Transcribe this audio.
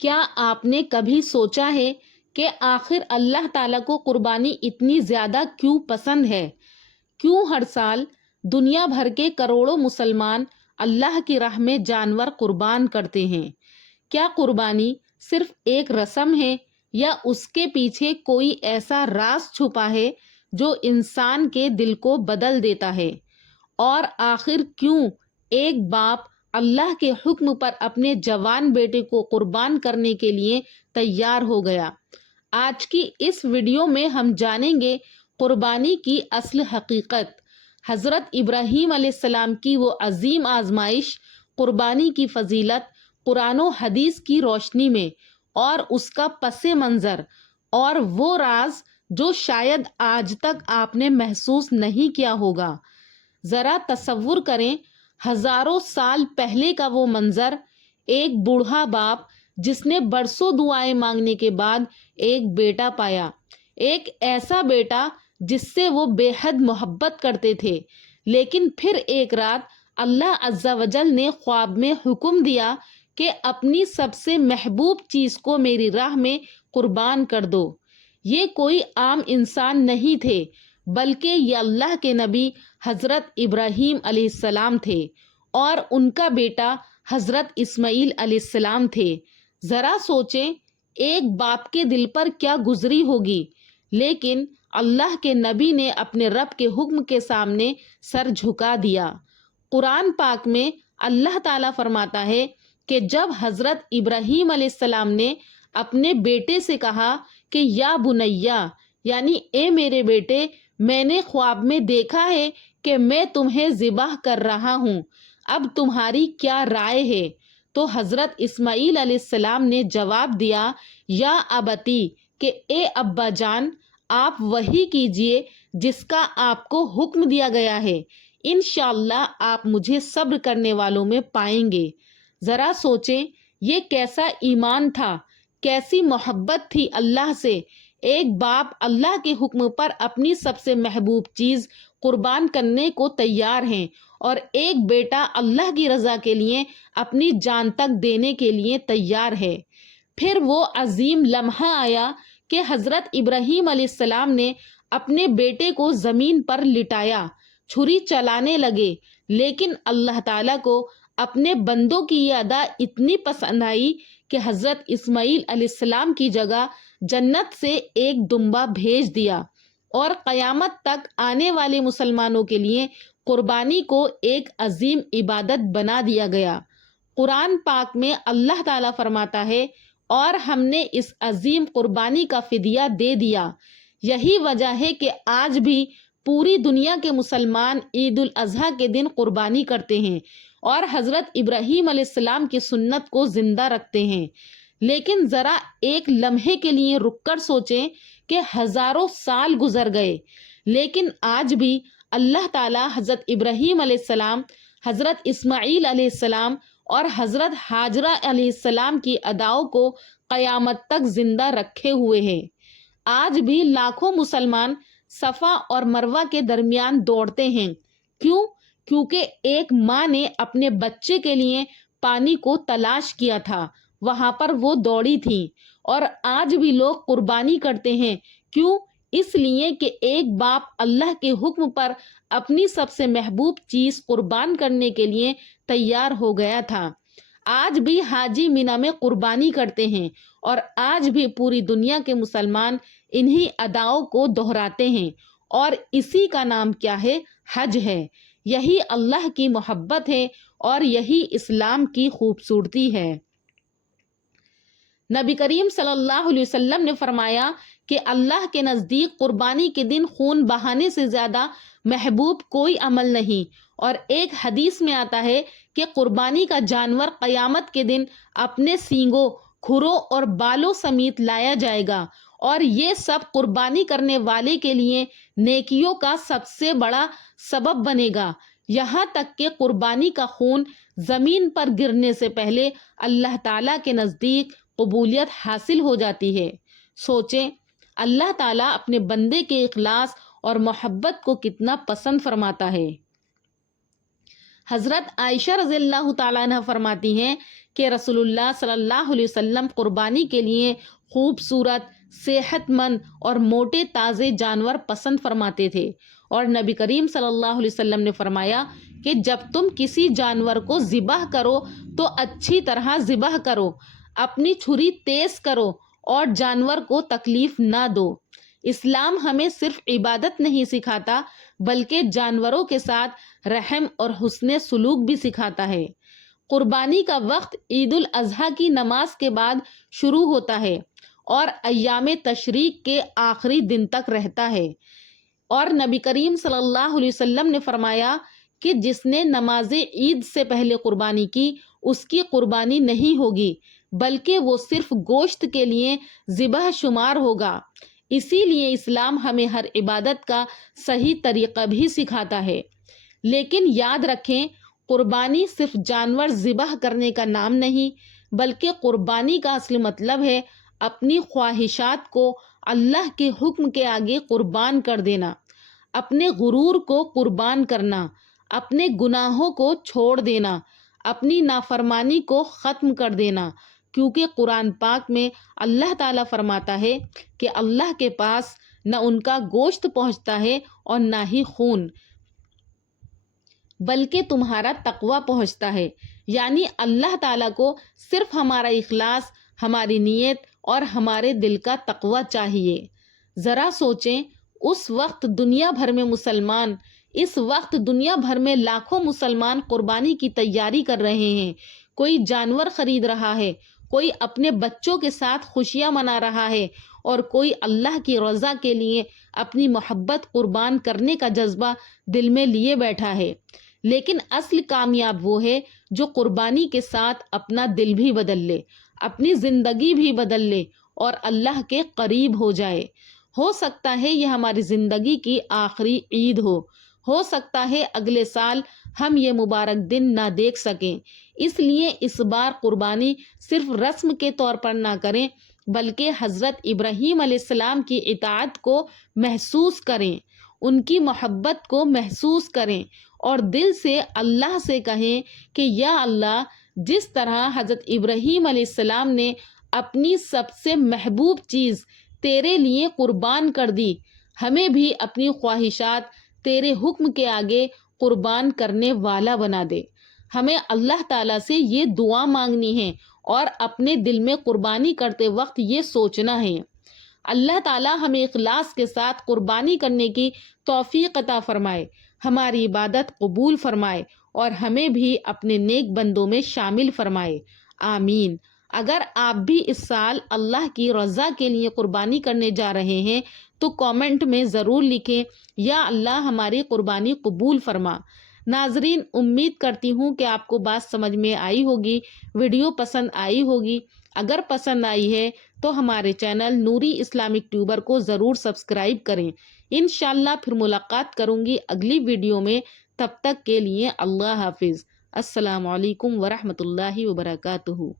کیا آپ نے کبھی سوچا ہے کہ آخر اللہ تعالیٰ کو قربانی اتنی زیادہ کیوں پسند ہے؟ کیوں ہر سال دنیا بھر کے کروڑوں مسلمان اللہ کی راہ میں جانور قربان کرتے ہیں؟ کیا قربانی صرف ایک رسم ہے یا اس کے پیچھے کوئی ایسا راز چھپا ہے جو انسان کے دل کو بدل دیتا ہے؟ اور آخر کیوں ایک باپ اللہ کے حکم پر اپنے جوان بیٹے کو قربان کرنے کے لیے تیار ہو گیا؟ آج کی اس ویڈیو میں ہم جانیں گے قربانی کی اصل حقیقت، حضرت ابراہیم علیہ السلام کی وہ عظیم آزمائش، قربانی کی فضیلت قرآن و حدیث کی روشنی میں، اور اس کا پس منظر اور وہ راز جو شاید آج تک آپ نے محسوس نہیں کیا ہوگا۔ ذرا تصور کریں، ہزاروں سال پہلے کا وہ منظر، ایک بوڑھا باپ جس نے برسوں دعائیں مانگنے کے بعد ایک بیٹا پایا، ایک ایسا بیٹا جس سے وہ بے حد محبت کرتے تھے، لیکن پھر ایک رات اللہ عز و جل نے خواب میں حکم دیا کہ اپنی سب سے محبوب چیز کو میری راہ میں قربان کر دو۔ یہ کوئی عام انسان نہیں تھے، بلکہ یہ اللہ کے نبی حضرت ابراہیم علیہ السلام تھے اور ان کا بیٹا حضرت اسماعیل علیہ السلام تھے۔ ذرا سوچیں ایک باپ کے دل پر کیا گزری ہوگی، لیکن اللہ کے نبی نے اپنے رب کے حکم کے سامنے سر جھکا دیا۔ قرآن پاک میں اللہ تعالیٰ فرماتا ہے کہ جب حضرت ابراہیم علیہ السلام نے اپنے بیٹے سے کہا کہ یا بنیا، یعنی اے میرے بیٹے، میں نے خواب میں دیکھا ہے کہ میں تمہیں ذبح کر رہا ہوں، اب تمہاری کیا رائے ہے؟ تو حضرت اسماعیل علیہ السلام نے جواب دیا، یا ابتی، کہ اے ابا جان، آپ وہی کیجئے جس کا آپ کو حکم دیا گیا ہے، انشاءاللہ آپ مجھے صبر کرنے والوں میں پائیں گے۔ ذرا سوچیں یہ کیسا ایمان تھا، کیسی محبت تھی اللہ سے۔ ایک باپ اللہ کے حکم پر اپنی سب سے محبوب چیز قربان کرنے کو تیار ہیں، اور ایک بیٹا اللہ کی رضا کے لیے اپنی جان تک دینے کے لیے تیار ہے۔ پھر وہ عظیم لمحہ آیا کہ حضرت ابراہیم علیہ السلام نے اپنے بیٹے کو زمین پر لٹایا، چھری چلانے لگے، لیکن اللہ تعالیٰ کو اپنے بندوں کی یہ ادا اتنی پسند آئی کہ حضرت اسماعیل علیہ السلام کی جگہ جنت سے ایک دمبا بھیج دیا، اور قیامت تک آنے والے مسلمانوں کے لیے قربانی کو ایک عظیم عبادت بنا دیا گیا۔ قرآن پاک میں اللہ تعالیٰ فرماتا ہے، اور ہم نے اس عظیم قربانی کا فدیہ دے دیا۔ یہی وجہ ہے کہ آج بھی پوری دنیا کے مسلمان عید الاضحیٰ کے دن قربانی کرتے ہیں اور حضرت ابراہیم علیہ السلام کی سنت کو زندہ رکھتے ہیں۔ لیکن ذرا ایک لمحے کے لیے رک کر سوچیں کہ ہزاروں سال گزر گئے، لیکن آج بھی اللہ تعالیٰ حضرت ابراہیم علیہ السلام، حضرت اسماعیل علیہ السلام اور حضرت ہاجرہ علیہ السلام کی اداؤں کو قیامت تک زندہ رکھے ہوئے ہیں۔ آج بھی لاکھوں مسلمان صفا اور مروہ کے درمیان دوڑتے ہیں۔ کیوں؟ کیونکہ ایک ماں نے اپنے بچے کے لیے پانی کو تلاش کیا تھا، وہاں پر وہ دوڑی تھی۔ اور آج بھی لوگ قربانی کرتے ہیں۔ کیوں؟ اس لیے کہ ایک باپ اللہ کے حکم پر اپنی سب سے محبوب چیز قربان کرنے کے لیے تیار ہو گیا تھا۔ آج بھی حاجی مینا میں قربانی کرتے ہیں، اور آج بھی پوری دنیا کے مسلمان انہی اداؤں کو دہراتے ہیں، اور اسی کا نام کیا ہے؟ حج ہے۔ یہی اللہ کی محبت ہے اور یہی اسلام کی خوبصورتی ہے۔ نبی کریم صلی اللہ علیہ وسلم نے فرمایا کہ اللہ کے نزدیک قربانی کے دن خون بہانے سے زیادہ محبوب کوئی عمل نہیں، اور ایک حدیث میں آتا ہے کہ قربانی کا جانور قیامت کے دن اپنے سینگوں، کھروں اور بالوں سمیت لایا جائے گا، اور یہ سب قربانی کرنے والے کے لیے نیکیوں کا سب سے بڑا سبب بنے گا، یہاں تک کہ قربانی کا خون زمین پر گرنے سے پہلے اللہ تعالیٰ کے نزدیک قبولیت حاصل ہو جاتی ہے۔ سوچیں اللہ تعالیٰ اپنے بندے کے اخلاص اور محبت کو کتنا پسند فرماتا ہے۔ حضرت عائشہ رضی اللہ تعالیٰ عنہ فرماتی ہیں کہ رسول اللہ صلی اللہ علیہ وسلم قربانی کے لیے خوبصورت، صحت مند اور موٹے تازے جانور پسند فرماتے تھے، اور نبی کریم صلی اللہ علیہ وسلم نے فرمایا کہ جب تم کسی جانور کو ذبح کرو تو اچھی طرح ذبح کرو، اپنی چھری تیز کرو اور جانور کو تکلیف نہ دو۔ اسلام ہمیں صرف عبادت نہیں سکھاتا بلکہ جانوروں کے ساتھ رحم اور حسن سلوک بھی سکھاتا ہے۔ قربانی کا وقت عید الاضحیٰ کی نماز کے بعد شروع ہوتا ہے اور ایام تشریق کے آخری دن تک رہتا ہے، اور نبی کریم صلی اللہ علیہ وسلم نے فرمایا کہ جس نے نماز عید سے پہلے قربانی کی اس کی قربانی نہیں ہوگی بلکہ وہ صرف گوشت کے لیے ذبح شمار ہوگا۔ اسی لیے اسلام ہمیں ہر عبادت کا صحیح طریقہ بھی سکھاتا ہے۔ لیکن یاد رکھیں، قربانی صرف جانور ذبح کرنے کا نام نہیں بلکہ قربانی کا اصل مطلب ہے اپنی خواہشات کو اللہ کے حکم کے آگے قربان کر دینا، اپنے غرور کو قربان کرنا، اپنے گناہوں کو چھوڑ دینا، اپنی نافرمانی کو ختم کر دینا، کیونکہ قرآن پاک میں اللہ تعالیٰ فرماتا ہے کہ اللہ کے پاس نہ ان کا گوشت پہنچتا ہے اور نہ ہی خون، بلکہ تمہارا تقوی پہنچتا ہے۔ یعنی اللہ تعالیٰ کو صرف ہمارا اخلاص، ہماری نیت اور ہمارے دل کا تقوی چاہیے۔ ذرا سوچیں، اس وقت دنیا بھر میں لاکھوں مسلمان قربانی کی تیاری کر رہے ہیں، کوئی جانور خرید رہا ہے، کوئی اپنے بچوں کے ساتھ خوشیاں منا رہا ہے، اور کوئی اللہ کی رضا کے لیے اپنی محبت قربان کرنے کا جذبہ دل میں لیے بیٹھا ہے۔ لیکن اصل کامیاب وہ ہے جو قربانی کے ساتھ اپنا دل بھی بدل لے، اپنی زندگی بھی بدل لے اور اللہ کے قریب ہو جائے۔ ہو سکتا ہے یہ ہماری زندگی کی آخری عید ہو سکتا ہے اگلے سال ہم یہ مبارک دن نہ دیکھ سکیں، اس لیے اس بار قربانی صرف رسم کے طور پر نہ کریں بلکہ حضرت ابراہیم علیہ السلام کی اطاعت کو محسوس کریں، ان کی محبت کو محسوس کریں اور دل سے اللہ سے کہیں کہ یا اللہ، جس طرح حضرت ابراہیم علیہ السلام نے اپنی سب سے محبوب چیز تیرے لیے قربان کر دی، ہمیں بھی اپنی خواہشات تیرے حکم کے آگے قربان کرنے والا بنا دے۔ ہمیں اللہ تعالیٰ سے یہ دعا مانگنی ہے اور اپنے دل میں قربانی کرتے وقت یہ سوچنا ہے۔ اللہ تعالیٰ ہمیں اخلاص کے ساتھ قربانی کرنے کی توفیق عطا فرمائے، ہماری عبادت قبول فرمائے اور ہمیں بھی اپنے نیک بندوں میں شامل فرمائے، آمین۔ اگر آپ بھی اس سال اللہ کی رضا کے لیے قربانی کرنے جا رہے ہیں تو کامنٹ میں ضرور لکھیں یا اللہ ہماری قربانی قبول فرما۔ ناظرین، امید کرتی ہوں کہ آپ کو بات سمجھ میں آئی ہوگی، ویڈیو پسند آئی ہوگی۔ اگر پسند آئی ہے تو ہمارے چینل نوری اسلامک ٹیوبر کو ضرور سبسکرائب کریں۔ انشاءاللہ پھر ملاقات کروں گی اگلی ویڈیو میں، تب تک کے لیے اللہ حافظ۔ السلام علیکم ورحمۃ اللہ وبرکاتہ۔